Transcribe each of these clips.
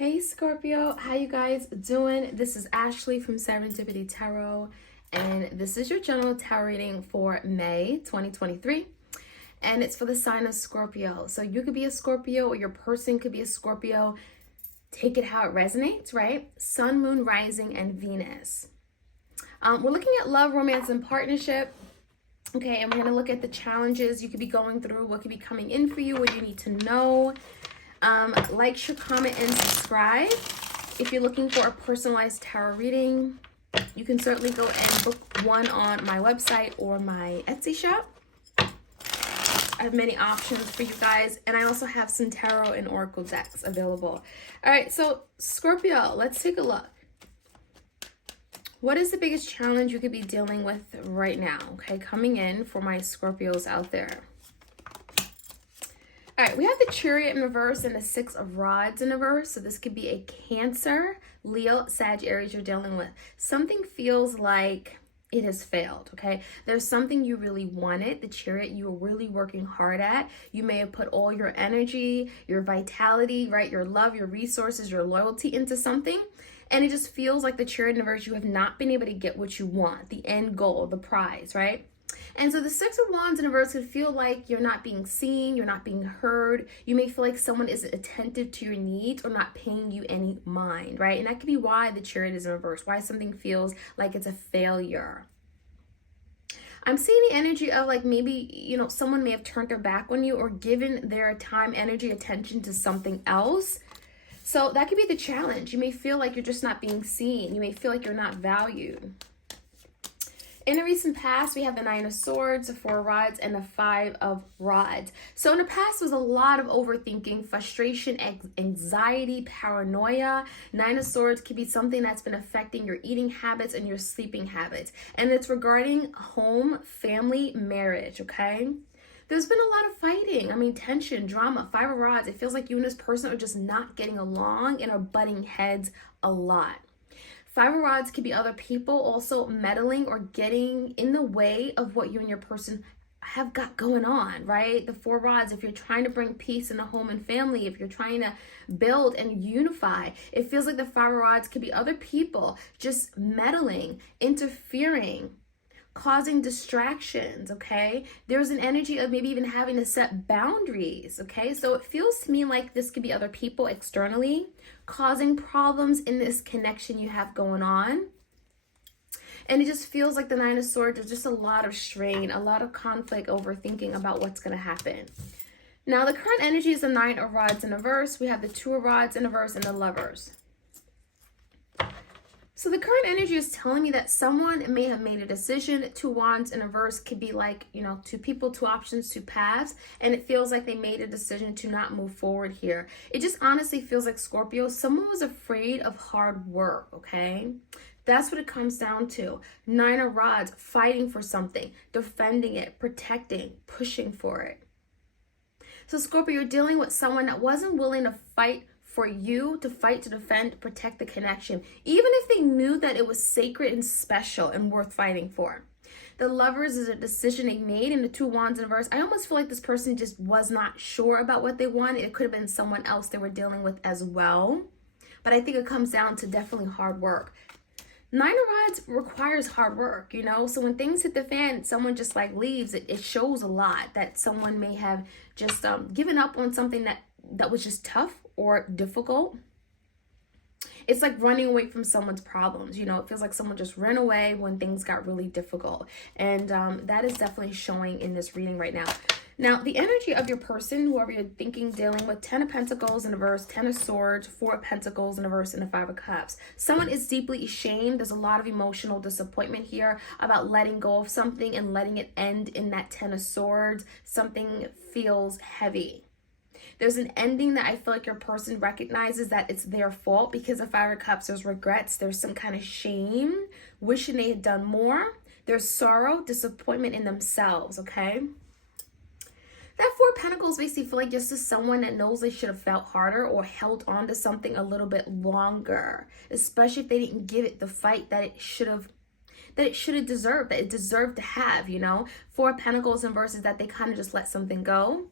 Hey Scorpio, how you guys doing? This is Ashley from Serendipity Tarot, and this is your general tarot reading for May 2023, and it's for the sign of Scorpio. So you could be a Scorpio or your person could be a Scorpio. Take it how it resonates, right? Sun, Moon, Rising, and Venus. We're looking at love, romance, and partnership. Okay, and we're going to look at the challenges you could be going through, what could be coming in for you, what you need to know. Like, share, comment, and subscribe. If you're looking for a personalized tarot reading, you can certainly go and book one on my website or my Etsy shop. I have many options for you guys, and I also have some tarot and oracle decks available. All right, so Scorpio, let's take a look. What is the biggest challenge you could be dealing with right now? Okay, coming in for my Scorpios out there. All right, we have the Chariot in reverse and the Six of Rods in reverse. So this could be a Cancer, Leo, Sag, Aries you're dealing with. Something feels like it has failed, okay? There's something you really wanted, the Chariot, you were really working hard at. You may have put all your energy, your vitality, right? Your love, your resources, your loyalty into something. And it just feels like the Chariot in reverse, you have not been able to get what you want, the end goal, the prize, right? And so the Six of Wands in reverse could feel like you're not being seen, you're not being heard. You may feel like someone isn't attentive to your needs or not paying you any mind, right? And that could be why the Chariot is in reverse, why something feels like it's a failure. I'm seeing the energy of like maybe, someone may have turned their back on you or given their time, energy, attention to something else. So that could be the challenge. You may feel like you're just not being seen. You may feel like you're not valued. In the recent past, we have the Nine of Swords, the Four of Rods, and the Five of Rods. So in the past, there was a lot of overthinking, frustration, anxiety, paranoia. Nine of Swords could be something that's been affecting your eating habits and your sleeping habits. And it's regarding home, family, marriage, okay? There's been a lot of fighting. Tension, drama, Five of Rods. It feels like you and this person are just not getting along and are butting heads a lot. Five of Rods could be other people also meddling or getting in the way of what you and your person have got going on, right? The Four Rods, if you're trying to bring peace in the home and family, if you're trying to build and unify, it feels like the Five of Rods could be other people just meddling, interfering, causing distractions, okay? There's an energy of maybe even having to set boundaries, okay? So it feels to me like this could be other people externally causing problems in this connection you have going on. And it just feels like the Nine of Swords, there's just a lot of strain, a lot of conflict, overthinking about what's going to happen. Now, the current energy is the Nine of Rods in reverse. We have the Two of Rods in reverse and the Lovers. So the current energy is telling me that someone may have made a decision. Two Wands in reverse could be like, two people, two options, two paths. And it feels like they made a decision to not move forward here. It just honestly feels like Scorpio, someone was afraid of hard work, okay? That's what it comes down to. Nine of Rods, fighting for something, defending it, protecting, pushing for it. So Scorpio, you're dealing with someone that wasn't willing to fight for you, to fight, to defend, protect the connection, even if they knew that it was sacred and special and worth fighting for. The Lovers is a decision they made, and the Two Wands in reverse, I almost feel like this person just was not sure about what they wanted. It could have been someone else they were dealing with as well. But I think it comes down to definitely hard work. Nine of Rods requires hard work, So when things hit the fan, someone just like leaves, it shows a lot that someone may have just given up on something that was just tough or difficult. It's like running away from someone's problems. It feels like someone just ran away when things got really difficult. And that is definitely showing in this reading right now. Now, the energy of your person, whoever you're thinking, dealing with, 10 of Pentacles in reverse, 10 of Swords, 4 of Pentacles in reverse, and the 5 of Cups. Someone is deeply ashamed. There's a lot of emotional disappointment here about letting go of something and letting it end in that 10 of Swords. Something feels heavy. There's an ending that I feel like your person recognizes that it's their fault because of Five of Cups. There's regrets. There's some kind of shame, wishing they had done more. There's sorrow, disappointment in themselves, okay? That Four of Pentacles makes you feel like just as someone that knows they should have felt harder or held on to something a little bit longer, especially if they didn't give it the fight that it should have deserved, that it deserved to have, Four of Pentacles in reverse is that they kind of just let something go.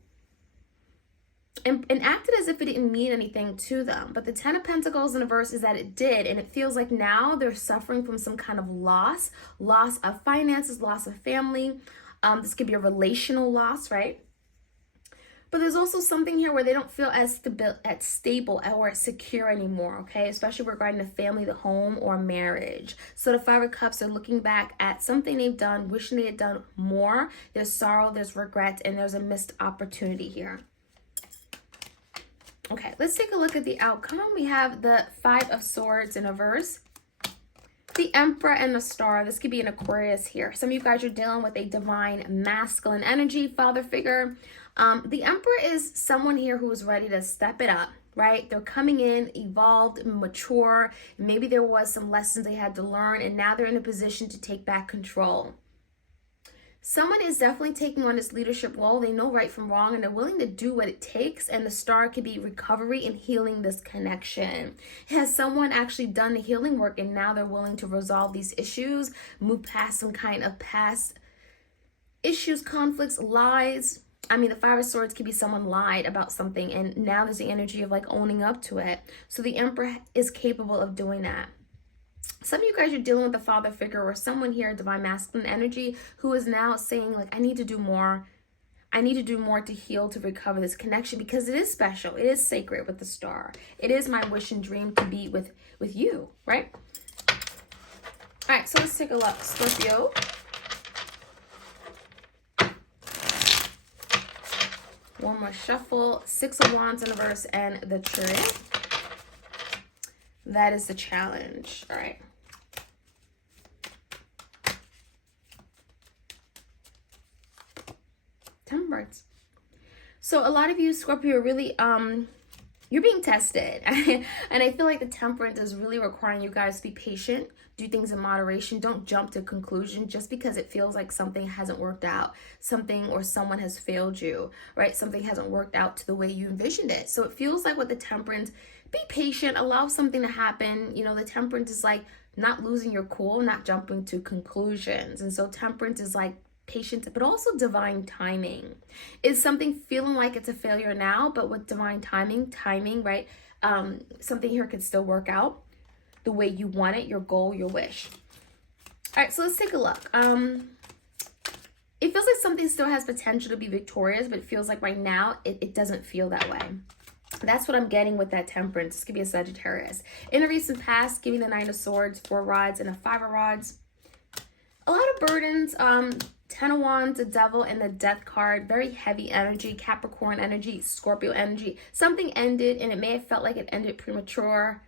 and acted as if it didn't mean anything to them. But the Ten of Pentacles in the verse is that it did, and it feels like now they're suffering from some kind of loss of finances, loss of family. This could be a relational loss, right? But there's also something here where they don't feel as stable or as secure anymore, okay? Especially regarding the family, the home, or marriage. So the Five of Cups are looking back at something they've done, wishing they had done more. There's sorrow, there's regret, and there's a missed opportunity here. Okay, let's take a look at the outcome. We have the Five of Swords in reverse, the Emperor, and the Star. This could be an Aquarius here. Some of you guys are dealing with a divine masculine energy, father figure. The Emperor is someone here who is ready to step it up, right? They're coming in, evolved, mature. Maybe there was some lessons they had to learn, and now they're in a position to take back control. Someone is definitely taking on this leadership role. They know right from wrong, and they're willing to do what it takes. And the Star could be recovery and healing this connection. Has someone actually done the healing work, and now they're willing to resolve these issues, move past some kind of past issues, conflicts, lies? I mean, the Five of Swords could be someone lied about something, and now there's the energy of like owning up to it. So the Emperor is capable of doing that. Some of you guys are dealing with a father figure or someone here, divine masculine energy, who is now saying like, I need to do more. I need to do more to heal, to recover this connection, because it is special. It is sacred with the Star. It is my wish and dream to be with you, right? All right, so let's take a look. Scorpio. One more shuffle. Six of Wands in reverse and the Chariot. That is the challenge. All right. Temperance. So a lot of you, Scorpio, are really, you're being tested. And I feel like the Temperance is really requiring you guys to be patient, do things in moderation. Don't jump to conclusion just because it feels like something hasn't worked out, something or someone has failed you, right? Something hasn't worked out to the way you envisioned it. So it feels like with the Temperance, be patient, allow something to happen. You know, the Temperance is like not losing your cool, not jumping to conclusions. And so Temperance is like patience, but also divine timing. Is something feeling like it's a failure now, but with divine timing, right? Something here could still work out the way you want it, your goal, your wish. All right, so let's take a look. It feels like something still has potential to be victorious, but it feels like right now it doesn't feel that way. That's what I'm getting with that Temperance. This could be a Sagittarius. In the recent past, giving the Nine of Swords, 4 rods, and a 5 of rods. A lot of burdens. 10 of Wands, the Devil, and the Death card. Very heavy energy, Capricorn energy, Scorpio energy. Something ended, and it may have felt like it ended premature.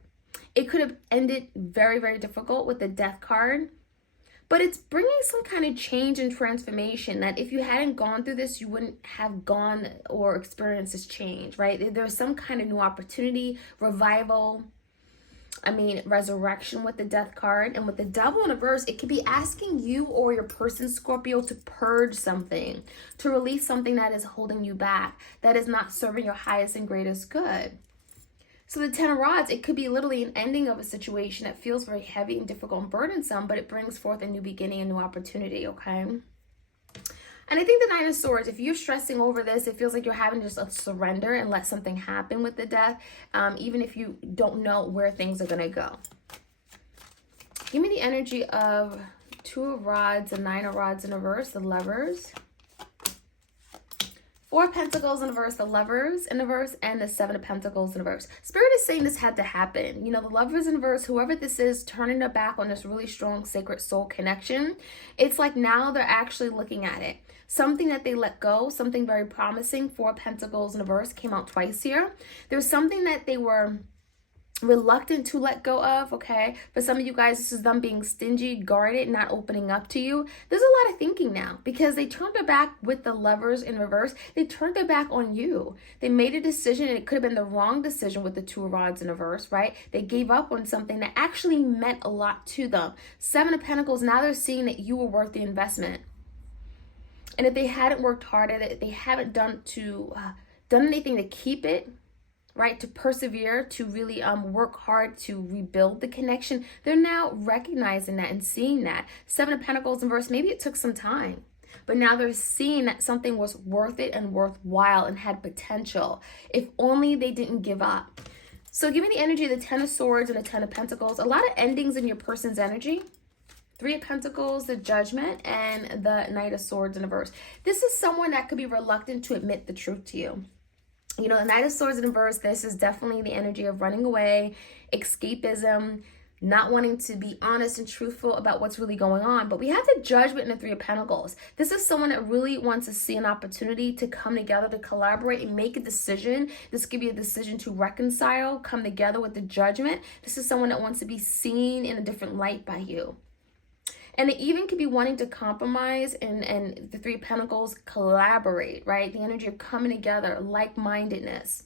It could have ended very, very difficult with the Death card. But it's bringing some kind of change and transformation that if you hadn't gone through this, you wouldn't have gone or experienced this change, right? There's some kind of new opportunity, revival, resurrection with the Death card. And with the Devil in reverse, it could be asking you or your person, Scorpio, to purge something, to release something that is holding you back, that is not serving your highest and greatest good. So the 10 of rods, it could be literally an ending of a situation that feels very heavy and difficult and burdensome, but it brings forth a new beginning, a new opportunity, okay? And I think the Nine of Swords, if you're stressing over this, it feels like you're having just a surrender and let something happen with the Death, even if you don't know where things are going to go. Give me the energy of 2 of rods and 9 of rods in reverse, the Lovers. 4 of Pentacles in reverse, the Lovers in reverse, and the 7 of Pentacles in reverse. Spirit is saying this had to happen. You know, the Lovers in reverse, whoever this is, turning their back on this really strong sacred soul connection. It's like now they're actually looking at it. Something that they let go, something very promising. 4 Pentacles in reverse came out twice here. There's something that they were reluctant to let go of, okay? For some of you guys, this is them being stingy, guarded, not opening up to you. There's a lot of thinking now because they turned their back with the Lovers in reverse. They turned their back on you. They made a decision, and it could have been the wrong decision with the 2 of rods in reverse, right? They gave up on something that actually meant a lot to them. 7 of Pentacles, now they're seeing that you were worth the investment. And if they hadn't worked hard at it, if they haven't done anything to keep it, right, to persevere, to really work hard to rebuild the connection, they're now recognizing that and seeing that. 7 of Pentacles in reverse, maybe it took some time, but now they're seeing that something was worth it and worthwhile and had potential. If only they didn't give up. So give me the energy of the Ten of Swords and the Ten of Pentacles. A lot of endings in your person's energy. Three of Pentacles, the Judgment, and the Knight of Swords in reverse. This is someone that could be reluctant to admit the truth to you. You know, the Knight of Swords in reverse, this is definitely the energy of running away, escapism, not wanting to be honest and truthful about what's really going on. But we have the Judgment and the Three of Pentacles. This is someone that really wants to see an opportunity to come together, to collaborate and make a decision. This could be a decision to reconcile, come together with the Judgment. This is someone that wants to be seen in a different light by you. And it even could be wanting to compromise, and the Three of Pentacles, collaborate, right? The energy of coming together, like-mindedness.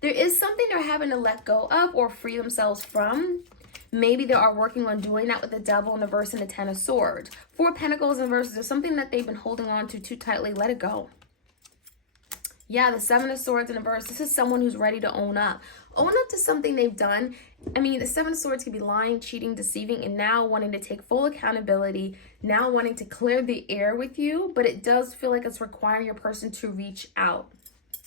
There is something they're having to let go of or free themselves from. Maybe they are working on doing that with the Devil in the verse and the Ten of Swords. Four of Pentacles in verse, there's something that they've been holding on to too tightly. Let it go. Yeah, the Seven of Swords in a verse. This is someone who's ready to own up. Own up to something they've done. I mean, the Seven of Swords could be lying, cheating, deceiving, and now wanting to take full accountability, now wanting to clear the air with you, but it does feel like it's requiring your person to reach out.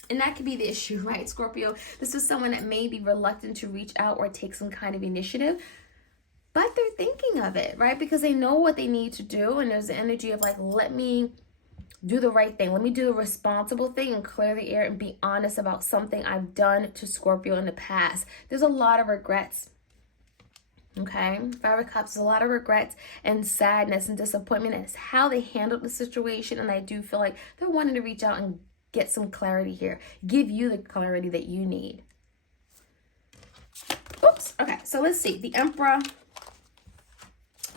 And that could be the issue, right, Scorpio? This is someone that may be reluctant to reach out or take some kind of initiative, but they're thinking of it, right? Because they know what they need to do, and there's the energy of like, let me do the right thing. Let me do the responsible thing and clear the air and be honest about something I've done to Scorpio in the past. There's a lot of regrets. Okay, Five of Cups, a lot of regrets and sadness and disappointment. And it's how they handled the situation. And I do feel like they're wanting to reach out and get some clarity here. Give you the clarity that you need. Oops. Okay, so let's see. The Emperor.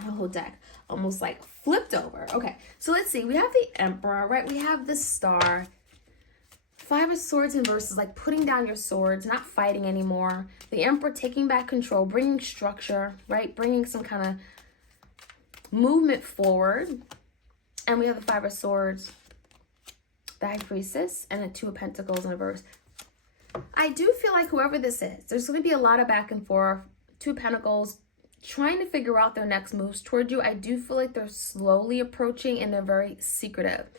The whole deck almost like flipped over. Okay, so let's see. We have the Emperor, right? We have the Star. Five of Swords in verses, like putting down your swords, not fighting anymore. The Emperor taking back control, bringing structure, right? Bringing some kind of movement forward. And we have the Five of Swords, the High Priestess, and the Two of Pentacles in reverse. I do feel like whoever this is, there's going to be a lot of back and forth. Two of Pentacles, trying to figure out their next moves toward you. I do feel like they're slowly approaching, and they're very secretive.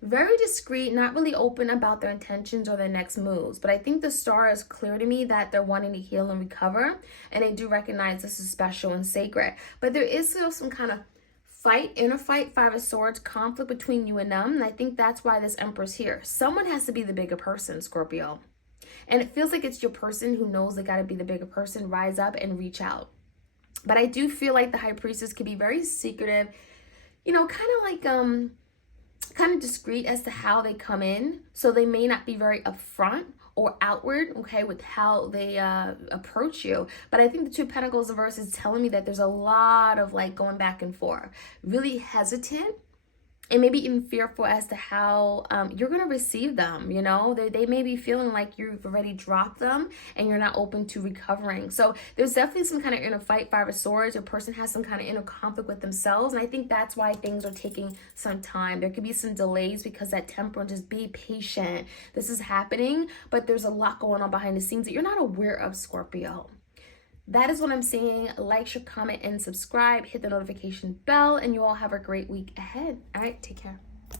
Very discreet, not really open about their intentions or their next moves. But I think the Star is clear to me that they're wanting to heal and recover. And I do recognize this is special and sacred. But there is still some kind of fight, inner fight, Five of Swords, conflict between you and them. And I think that's why this Emperor's here. Someone has to be the bigger person, Scorpio. And it feels like it's your person who knows they got to be the bigger person, rise up and reach out. But I do feel like the High Priestess could be very secretive, you know, kind of like, kind of discreet as to how they come in. So they may not be very upfront or outward, okay, with how they approach you. But I think the Two of Pentacles reverse is telling me that there's a lot of like going back and forth, really hesitant and maybe even fearful as to how you're going to receive them. You know, they may be feeling like you've already dropped them and you're not open to recovering. So there's definitely some kind of inner fight, Five of Swords. Your person has some kind of inner conflict with themselves. And I think that's why things are taking some time. There could be some delays because that Temperance, just be patient. This is happening, but there's a lot going on behind the scenes that you're not aware of, Scorpio. That is what I'm seeing. Like, share, comment, and subscribe. Hit the notification bell, and you all have a great week ahead. All right, take care.